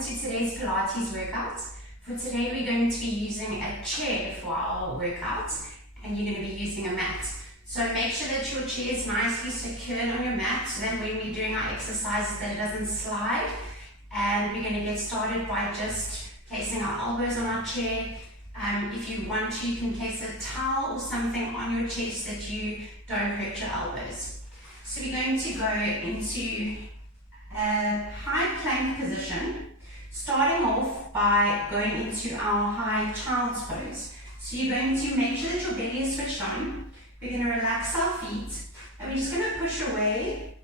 welcome to today's Pilates workout. For today we're going to be using a chair for our workout and you're going to be using a mat. So make sure that your chair is nicely secured on your mat so that when we're doing our exercises that it doesn't slide. And we're going to get started by just placing our elbows on our chair. If you want to, you can place a towel or something on your chest so that you don't hurt your elbows. So we're going to go into a high plank position, starting off by going into our high child's pose. So you're going to make sure that your belly is switched on. We're going to relax our feet and we're just going to push away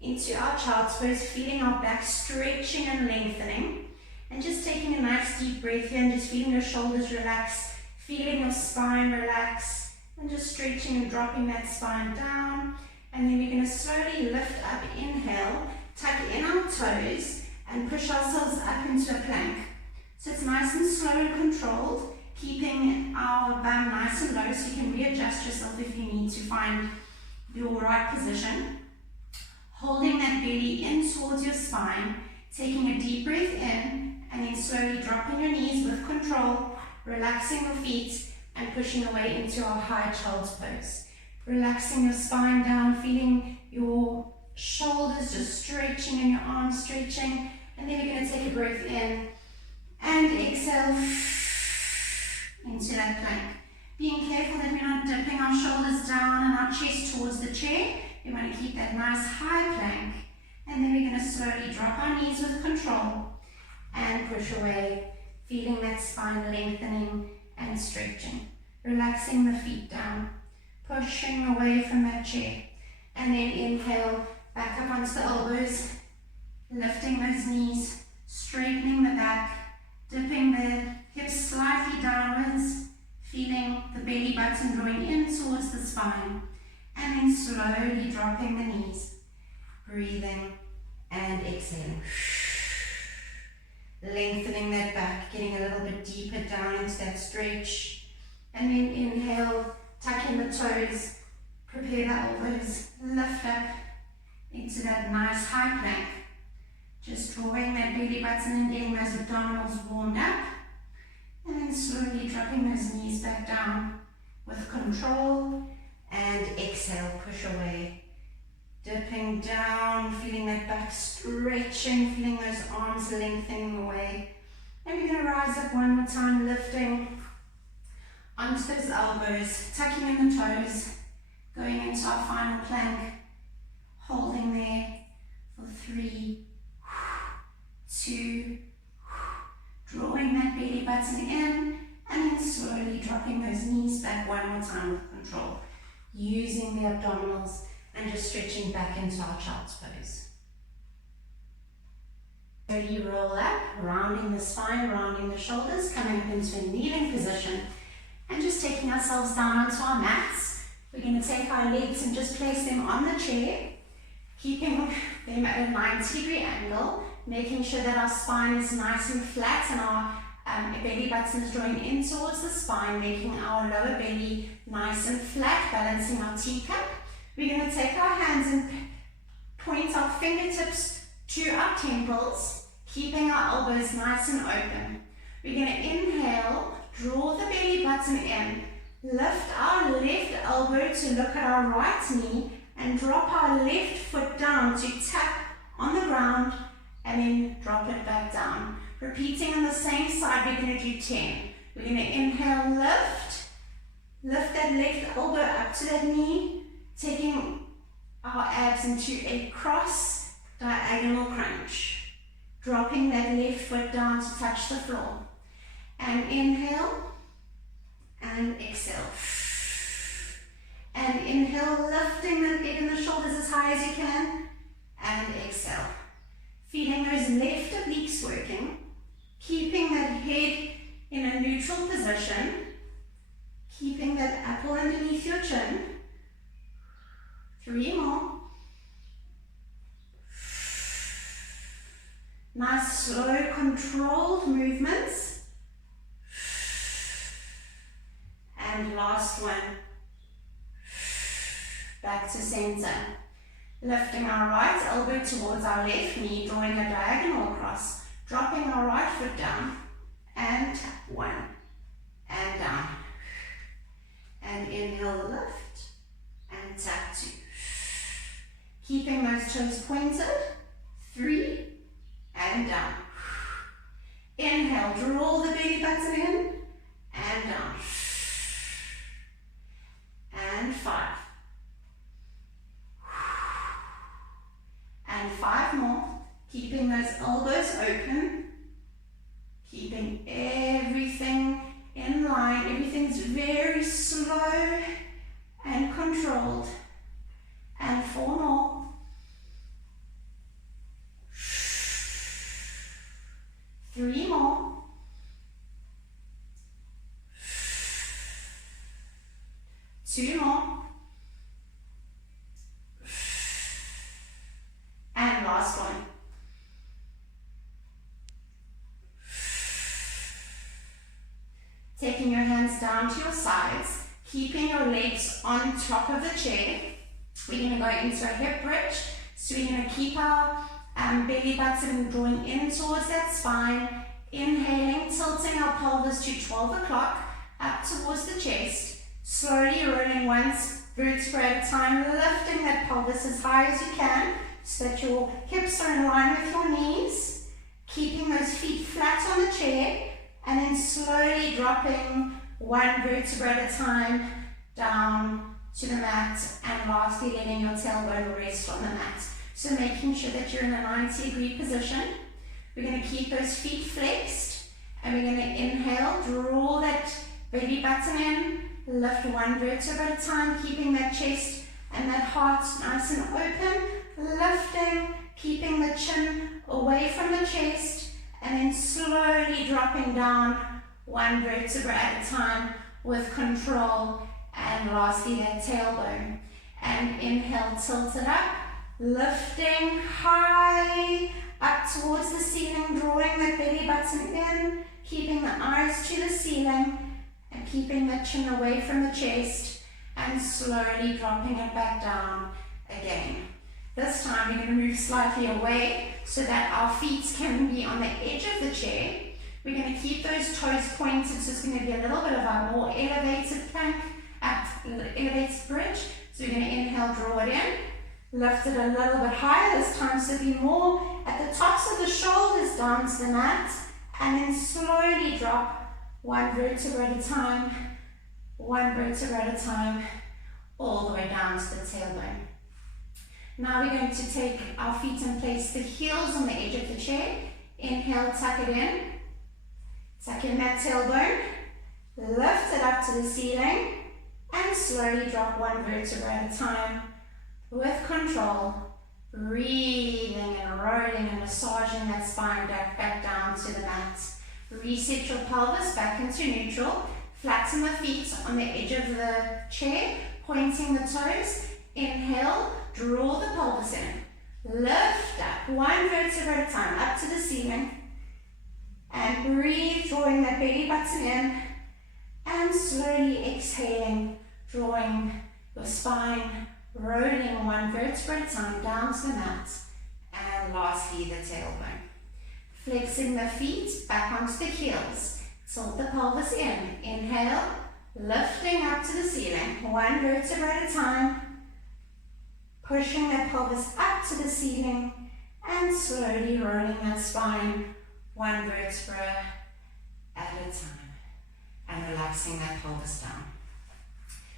into our child's pose, feeling our back stretching and lengthening, and just taking a nice deep breath here and just feeling your shoulders relax, feeling your spine relax, and just stretching and dropping that spine down. And then we're going to slowly lift up, inhale, tuck in our toes and push ourselves up into a plank. So it's nice and slow and controlled, keeping our bum nice and low so you can readjust yourself if you need to find your right position. Holding that belly in towards your spine, taking a deep breath in and then slowly dropping your knees with control, relaxing your feet and pushing away into our high child's pose. Relaxing your spine down, feeling your shoulders just stretching and your arms stretching. And then we're going to take a breath in and exhale into that plank. Being careful that we're not dipping our shoulders down and our chest towards the chair. We want to keep that nice high plank. And then we're going to slowly drop our knees with control and push away, feeling that spine lengthening and stretching. Relaxing the feet down, pushing away from that chair. And then inhale, back up onto the elbows, lifting those knees, straightening the back, dipping the hips slightly downwards, feeling the belly button drawing in towards the spine, and then slowly dropping the knees, breathing and exhaling. Lengthening that back, getting a little bit deeper down into that stretch, and then inhale, tuck in the toes, prepare the elbows, lift up into that nice high plank. Just drawing that belly button and getting those abdominals warmed up. And then slowly dropping those knees back down with control. And exhale, push away. Dipping down, feeling that back stretching, feeling those arms lengthening away. And we're going to rise up one more time, lifting onto those elbows, tucking in the toes, going into our final plank, holding there for 3, 2, drawing that belly button in, and then slowly dropping those knees back one more time with control, using the abdominals and just stretching back into our child's pose. Slowly roll up, rounding the spine, rounding the shoulders, coming up into a kneeling position, and just taking ourselves down onto our mats. We're going to take our legs and just place them on the chair, keeping them at a 90-degree angle, making sure that our spine is nice and flat and our belly button is drawing in towards the spine, making our lower belly nice and flat, balancing our teacup. We're going to take our hands and point our fingertips to our temples, keeping our elbows nice and open. We're going to inhale, draw the belly button in, lift our left elbow to look at our right knee, and drop our left foot down to tap on the ground, and then drop it back down. Repeating on the same side, we're going to do 10. We're going to inhale, lift that left elbow up to that knee, taking our abs into a cross diagonal crunch. Dropping that left foot down to touch the floor. And inhale, and exhale. And inhale, lifting the head and the shoulders as high as you can, and exhale. Feeling those left obliques working, keeping that head in a neutral position, keeping that apple underneath your chin. 3 more. Nice, slow, controlled movements. And last one. Back to center. Lifting our right elbow towards our left knee, drawing a diagonal across. dropping our right foot down, and tap, 1, and down, and inhale, lift, and tap, 2. Keeping those toes pointed, 3, and down. Inhale, draw the belly button in, and down. And 5. And 5 more. Keeping those elbows open. Keeping everything in line. Everything's very slow and controlled. And 4 more. 3 more. 2 more. And last one. Taking your hands down to your sides, keeping your legs on top of the chair. We're going to go into a hip bridge. So we're going to keep our belly button drawing in towards that spine. Inhaling, tilting our pelvis to 12 o'clock, up towards the chest. Slowly rolling one vertebra at a time, lifting that pelvis as high as you can so that your hips are in line with your knees. Keeping those feet flat on the chair, and then slowly dropping one vertebra at a time down to the mat, and lastly letting your tailbone rest on the mat. So making sure that you're in a 90-degree position. We're going to keep those feet flexed, and we're going to inhale, draw that belly button in, lift one vertebra at a time, keeping that chest and that heart nice and open, lifting, keeping the chin away from the chest, and then slowly dropping down one vertebra at a time with control, and lastly that tailbone. And inhale, tilt it up, lifting high up towards the ceiling, drawing that belly button in, keeping the eyes to the ceiling, and keeping the chin away from the chest, and slowly dropping it back down again. This time we're going to move slightly away so that our feet can be on the edge of the chair. We're going to keep those toes pointed, so it's going to be a little bit of a more elevated plank, elevated bridge. So we're going to inhale, draw it in, lift it a little bit higher this time, so be more at the tops of the shoulders down to the mat, and then slowly drop one vertebra at a time, one vertebra at a time, all the way down to the tailbone. Now we're going to take our feet and place the heels on the edge of the chair. Inhale, tuck it in that tailbone, lift it up to the ceiling, and slowly drop one vertebra at a time with control, breathing and rolling and massaging that spine back down to the mat. Reset your pelvis back into neutral, flatten the feet on the edge of the chair, pointing the toes. Inhale, draw the pelvis in, lift up one vertebra at a time up to the ceiling, and breathe, drawing that belly button in, and slowly exhaling, drawing your spine, rolling one vertebra at a time down to the mat, and lastly the tailbone. Flexing the feet back onto the heels, tilt the pelvis in, inhale, lifting up to the ceiling, one vertebra at a time, pushing that pelvis up to the ceiling, and slowly rolling that spine, one vertebra at a time, and relaxing that pelvis down.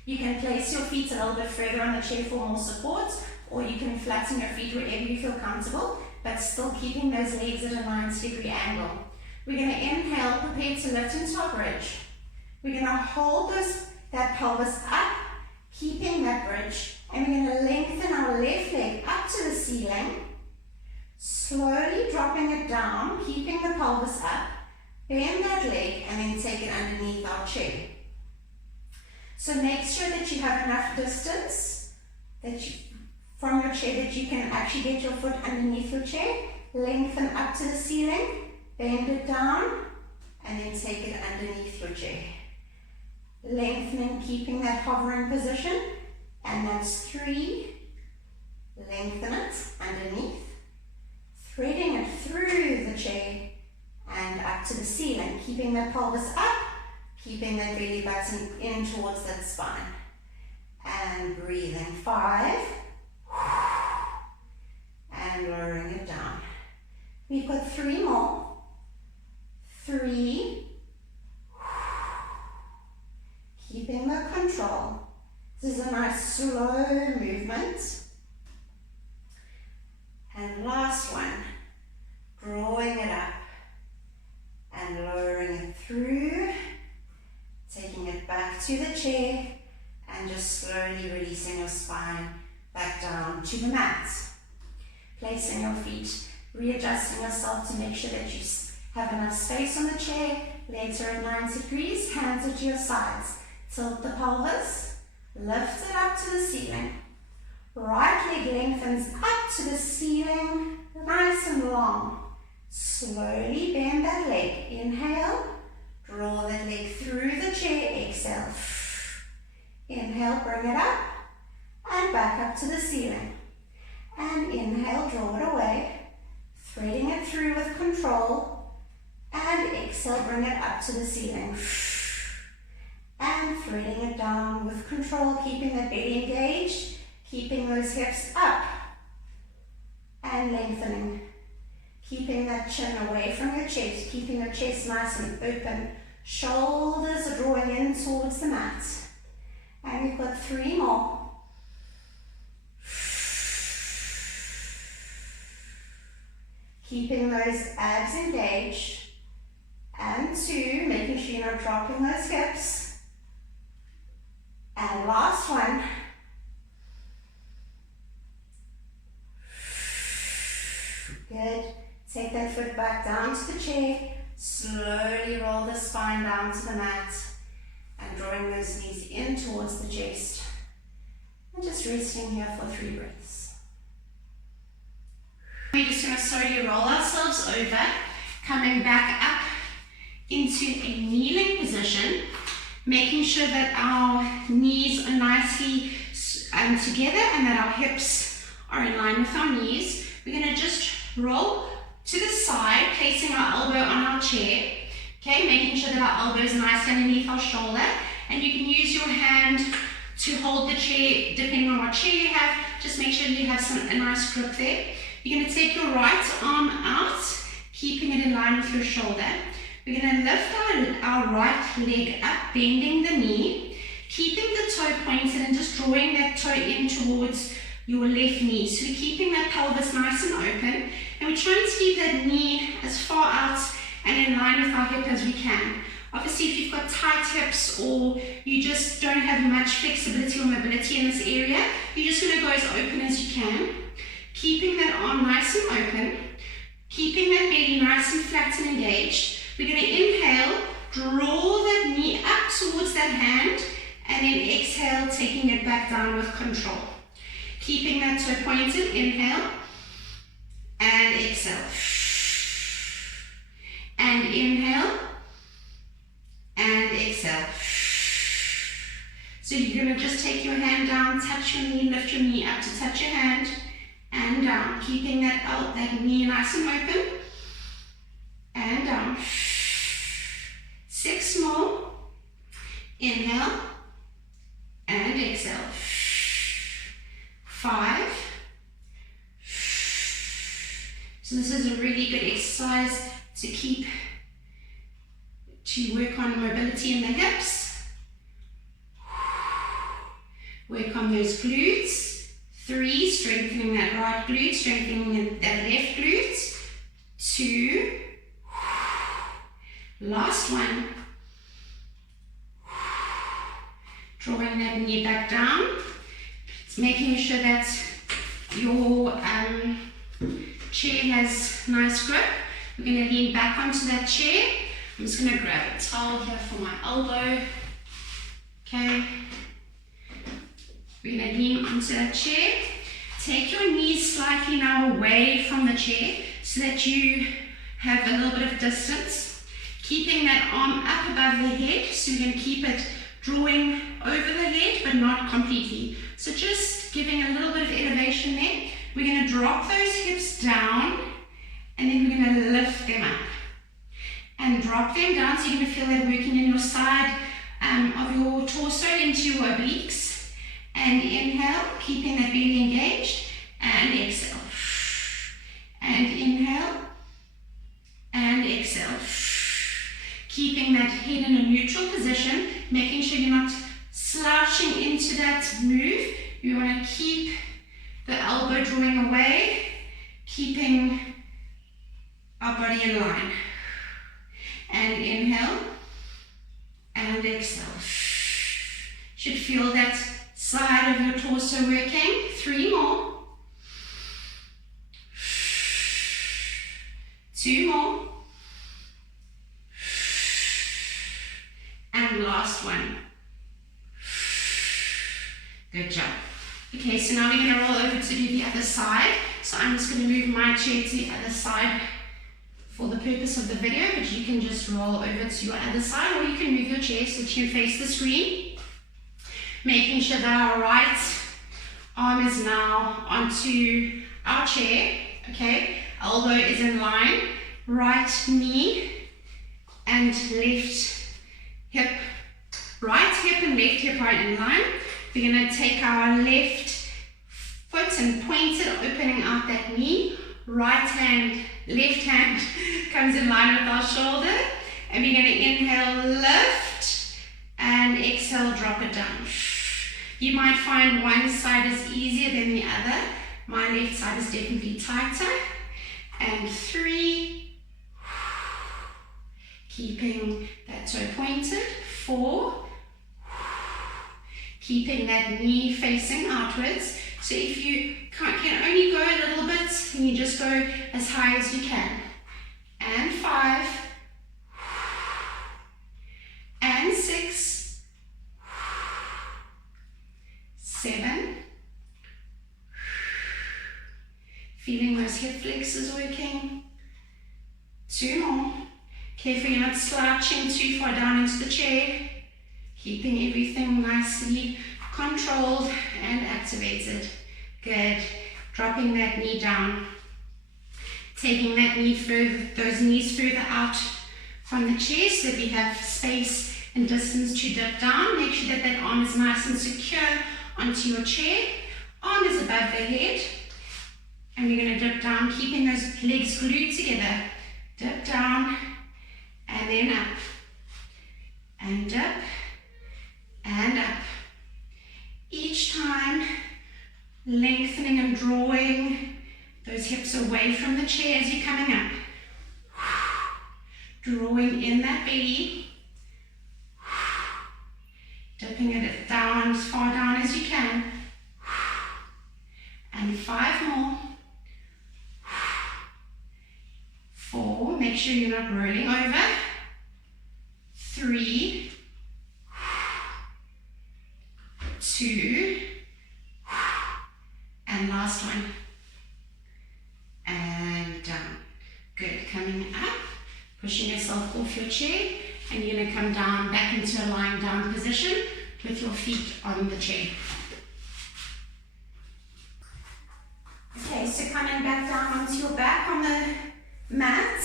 You can place your feet a little bit further on the chair for more support, or you can flatten your feet wherever you feel comfortable, but still keeping those legs at a 90-degree angle. We're going to inhale, prepare to lift into our bridge. We're going to hold that pelvis up, keeping that bridge, and we're going to lengthen our left leg up to the ceiling, slowly dropping it down, keeping the pelvis up, bend that leg, and then take it underneath our chair. So make sure that you have enough distance from your chair that you can actually get your foot underneath your chair, lengthen up to the ceiling, bend it down, and then take it underneath your chair. Lengthening, keeping that hovering position, and that's 3, lengthen it underneath, threading it through the chair, keeping that pelvis up, keeping that belly button in towards that spine. And breathing, 5. And lowering it down. We've got 3 more. 3. Keeping the control. This is a nice slow movement. And last one, drawing it up and lowering it through, taking it back to the chair and just slowly releasing your spine back down to the mat. Placing your feet, readjusting yourself to make sure that you have enough space on the chair. Legs are at 90 degrees, hands at your sides. Tilt the pelvis, lift it up to the ceiling. Right leg lengthens up to the ceiling, nice and long. Slowly bend that leg. Inhale, draw that leg through the chair. Exhale. Inhale, bring it up and back up to the ceiling. And inhale, draw it away, threading it through with control. And exhale, bring it up to the ceiling. And threading it down with control, keeping that belly engaged. Keeping those hips up and lengthening. Keeping that chin away from your chest. Keeping your chest nice and open. Shoulders are drawing in towards the mat. And we've got 3 more. Keeping those abs engaged. And 2, making sure you're not dropping those hips. And last one. Good. Take that foot back down to the chair. Slowly roll the spine down to the mat. And drawing those knees in towards the chest. And just resting here for 3 breaths. We're just going to slowly roll ourselves over. Coming back up into a kneeling position. Making sure that our knees are nicely together and that our hips are in line with our knees. We're going to just roll to the side, placing our elbow on our chair. Okay, making sure that our elbow is nice underneath our shoulder. And you can use your hand to hold the chair, depending on what chair you have. Just make sure you have a nice grip there. You're going to take your right arm out, keeping it in line with your shoulder. We're going to lift our right leg up, bending the knee, keeping the toe pointed and just drawing that toe in towards your left knee. So we're keeping that pelvis nice and open, and we're trying to keep that knee as far out and in line with our hip as we can. Obviously, if you've got tight hips or you just don't have much flexibility or mobility in this area, you're just going to go as open as you can. Keeping that arm nice and open, keeping that belly nice and flat and engaged. We're going to inhale, draw that knee up towards that hand, and then exhale, taking it back down with control. Keeping that toe pointed, inhale, and exhale. And inhale, and exhale. So you're going to just take your hand down, touch your knee, lift your knee up to touch your hand, and down. Keeping that knee nice and open, and down. 6 more. Inhale, and exhale. 5. So this is a really good exercise to work on mobility in the hips. Work on those glutes. 3, strengthening that right glute, strengthening that left glute. 2. Last one. Drawing that knee back down. Making sure that your chair has nice grip. We're going to lean back onto that chair. I'm just going to grab a towel here for my elbow. Okay. We're going to lean onto that chair. Take your knees slightly now away from the chair so that you have a little bit of distance. Keeping that arm up above the head, so you're going to keep it drawing over the head but not completely. So just giving a little bit of elevation there. We're going to drop those hips down and then we're going to lift them up. and drop them down. So you're going to feel that working in your side of your torso into your obliques. And inhale, keeping that belly engaged, and exhale. And inhale, and exhale. Keeping that head in a neutral position, making sure you're not slouching into that move. You want to keep the elbow drawing away, keeping our body in line. And inhale, and exhale. Should feel that side of your torso working. 3 more. 2 more. And last one. Good job. Okay, so now we're going to roll over to do the other side. So I'm just going to move my chair to the other side for the purpose of the video, but you can just roll over to your other side, or you can move your chair so that you face the screen. Making sure that our right arm is now onto our chair. Okay, elbow is in line, right knee and left hip, right hip and left hip right in line. We're going to take our left foot and point it, opening out that knee. Right hand, left hand comes in line with our shoulder. And we're going to inhale, lift, and exhale, drop it down. You might find one side is easier than the other. My left side is definitely tighter. And 3, keeping that toe pointed. 4, keeping that knee facing outwards. So if you can only go a little bit, then you just go as high as you can. And 5, and 6, 7, feeling those hip flexors working. 2 more. Careful you're not slouching too far down into the chair. Keeping everything nicely controlled and activated. Good. Dropping that knee down. Taking that knee further, those knees further out from the chair so that we have space and distance to dip down. Make sure that that arm is nice and secure onto your chair. Arm is above the head. And we're going to dip down, keeping those legs glued together. Dip down and then up. And up. And up. Each time, lengthening and drawing those hips away from the chair as you're coming up. Drawing in that belly. Dipping it down as far down as you can. And 5 more. 4, make sure you're not rolling over. 3, 2, and last one. And down. Good. Coming up, pushing yourself off your chair, and you're going to come down back into a lying down position with your feet on the chair. Okay, so coming back down onto your back on the mat,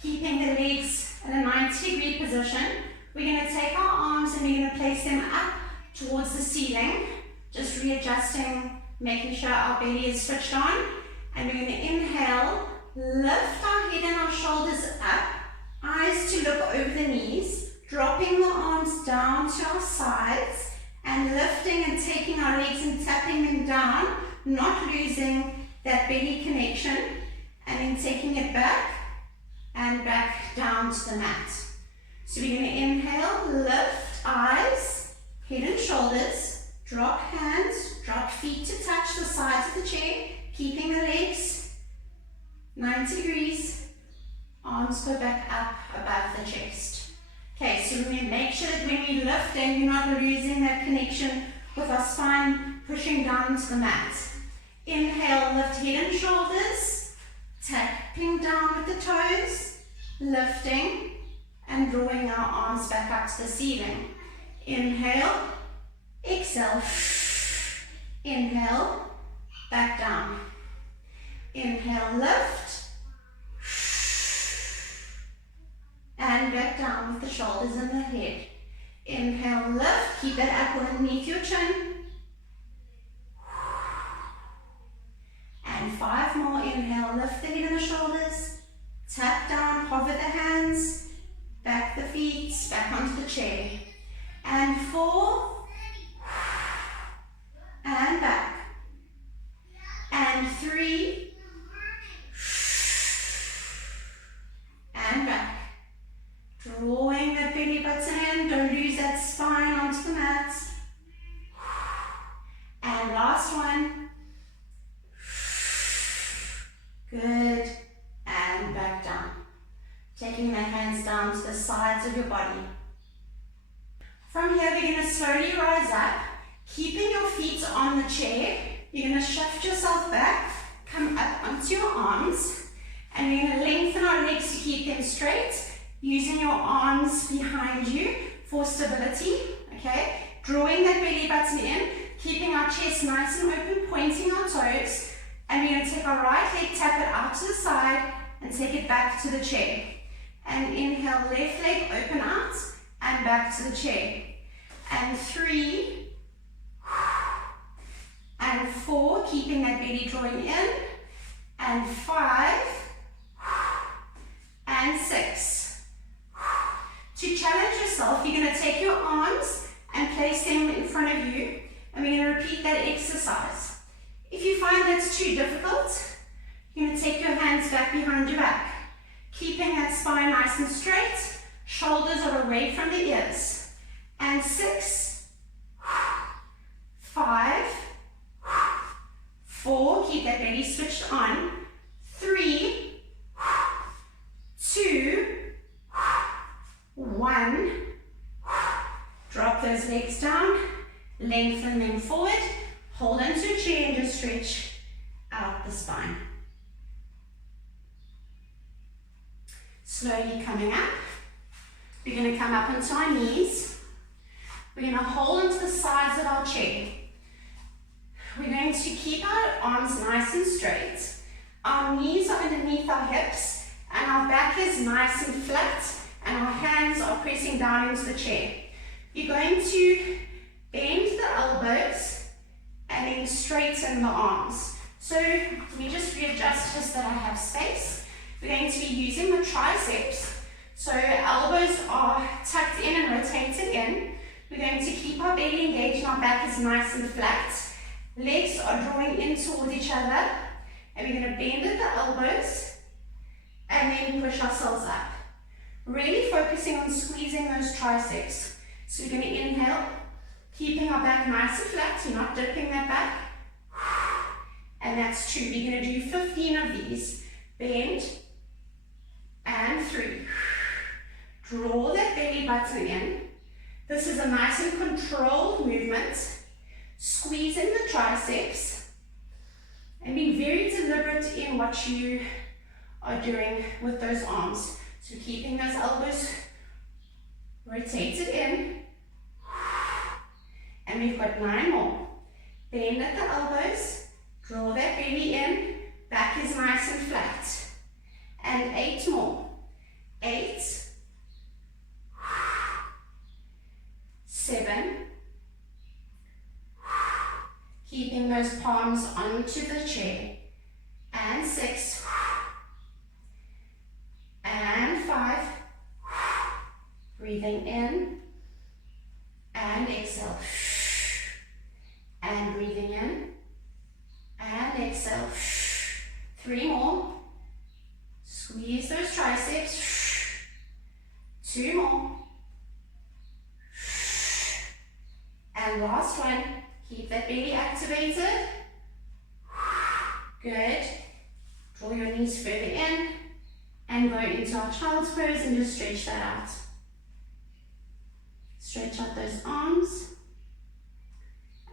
keeping the legs at a 90-degree position. We're going to take our arms and we're going to place them up towards the ceiling, just readjusting, making sure our belly is switched on. And we're going to inhale, lift our head and our shoulders up, eyes to look over the knees, dropping the arms down to our sides, and lifting and taking our legs and tapping them down, not losing that belly connection, and then taking it back and back down to the mat. So we're going to inhale, lift eyes, head and shoulders, drop hands, drop feet to touch the sides of the chair, keeping the legs 90 degrees, arms go back up above the chest. Okay, so we're going to make sure that when we lift and we're not losing that connection with our spine pushing down into the mat. Inhale, lift head and shoulders, tapping down with the toes, lifting and drawing our arms back up to the ceiling. Inhale, exhale, inhale, back down. Inhale, lift, and shoulders and the head. Inhale, lift, keep that apple underneath your chin. And 5 more, inhale, lift the head and the shoulders. Tap down, hover the hands, back the feet, back onto the chair. And 4, and back. And 3, and back. Drawing the belly button in, don't lose that spine onto the mat. And last one. Good. And back down. Taking the hands down to the sides of your body. From here, we're going to slowly rise up, keeping your feet on the chair. You're going to shift yourself back, come up onto your arms, and you're going to lengthen our legs to keep them straight, using your arms behind you for stability, okay? Drawing that belly button in, keeping our chest nice and open, pointing our toes, and we're going to take our right leg, tap it out to the side, and take it back to the chair. And inhale, left leg, open out, and back to the chair. And 3, and 4, keeping that belly drawing in, and 5, and 6. To challenge yourself, you're going to take your arms and place them in front of you, and we're going to repeat that exercise. If you find that's too difficult, you're going to take your hands back behind your back, keeping that spine nice and straight, shoulders are away from the ears. And 6, 5, 4, keep that belly switched on, 3, 2, 1, drop those legs down, lengthen them forward, hold onto a chair and just stretch out the spine. Slowly coming up, we're going to come up onto our knees. We're going to hold onto the sides of our chair. We're going to keep our arms nice and straight. Our knees are underneath our hips and our back is nice and flat and our hands are pressing down into the chair. You're going to bend the elbows and then straighten the arms. So let me just readjust just that I have space. We're going to be using the triceps. So elbows are tucked in and rotated in. We're going to keep our belly engaged and our back is nice and flat. Legs are drawing in towards each other. And we're going to bend at the elbows and then push ourselves up. Really focusing on squeezing those triceps. So we're going to inhale, keeping our back nice and flat. You're not dipping that back. And that's 2. We're going to do 15 of these. Bend and 3. Draw that belly button in. This is a nice and controlled movement. Squeezing the triceps and being very deliberate in what you are doing with those arms. So keeping those elbows rotated in. And we've got 9 more. Bend at the elbows, draw that belly in, back is nice and flat. And 8 more. 8, 7, keeping those palms onto the chair, and 6, and 5, breathing in, and exhale, and breathing in, and exhale, 3 more, squeeze those triceps, 2 more, and last one. Keep that belly activated. Good. Draw your knees further in and go into our child's pose and just stretch that out. Stretch out those arms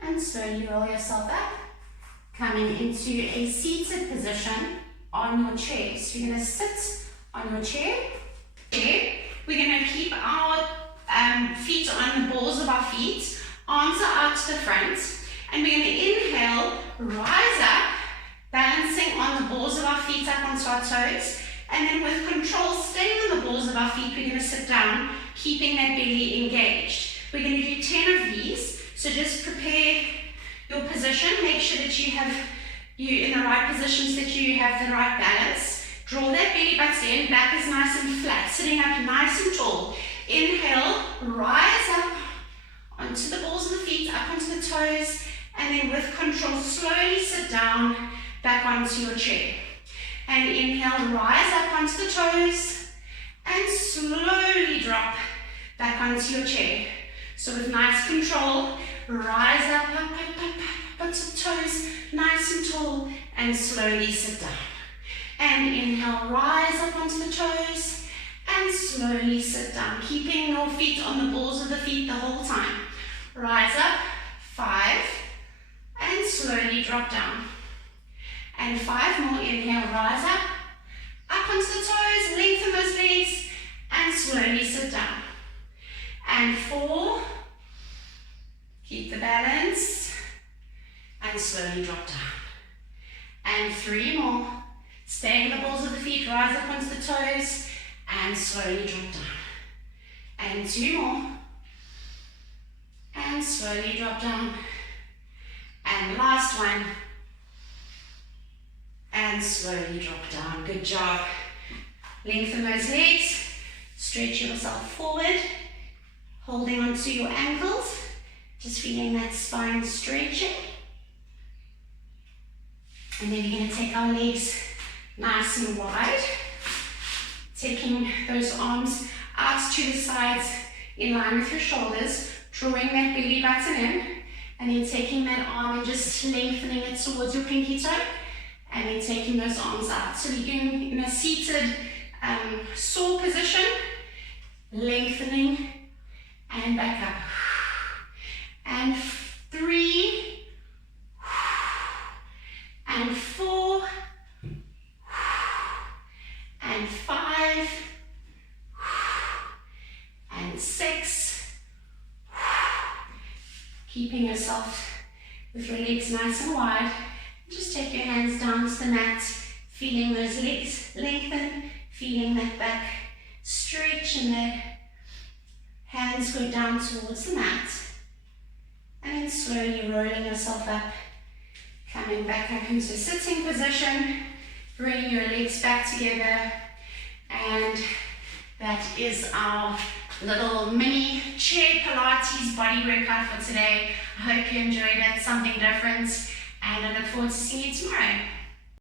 and slowly roll yourself up, coming into a seated position on your chair. So you're going to sit on your chair. We're going to keep our feet on the balls of our feet. Arms are out to the front, and we're going to inhale, rise up, balancing on the balls of our feet up onto our toes, And then with control, staying on the balls of our feet, we're going to sit down, keeping that belly engaged. We're going to do 10 of these. So just prepare your position. Make sure that you're in the right position so that you have the right balance. Draw that belly button in, back is nice and flat, sitting up nice and tall. Inhale, rise up onto the balls of the feet, up onto the toes, and then with control, slowly sit down, back onto your chair. And inhale, rise up onto the toes, and slowly drop back onto your chair. So with nice control, rise up onto the toes, nice and tall, and slowly sit down. And inhale, rise up onto the toes, and slowly sit down, keeping your feet on the balls of the feet the whole time. Rise up, 5, and slowly drop down. And 5 more, inhale, rise up onto the toes, lengthen those legs, and slowly sit down. And 4, keep the balance, and slowly drop down. And 3 more, stay in the balls of the feet, rise up onto the toes, and slowly drop down. And 2 more, and slowly drop down. And last one, and slowly drop down. Good job. Lengthen those legs, stretch yourself forward, holding onto your ankles, just feeling that spine stretching. And then we're going to take our legs nice and wide, taking those arms out to the sides in line with your shoulders, drawing that belly button in, and then taking that arm and just lengthening it towards your pinky toe, and then taking those arms out. So we're going in a seated saw position, lengthening, and back up. And 3, and 4, and 5, and 6. Keeping yourself with your legs nice and wide. Just take your hands down to the mat, feeling those legs lengthen, feeling that back stretch, and the hands go down towards the mat. And then slowly rolling yourself up, coming back up into sitting position, bringing your legs back together. And that is our little mini chair Pilates body workout for today. I hope you enjoyed it, something different, and I look forward to seeing you tomorrow.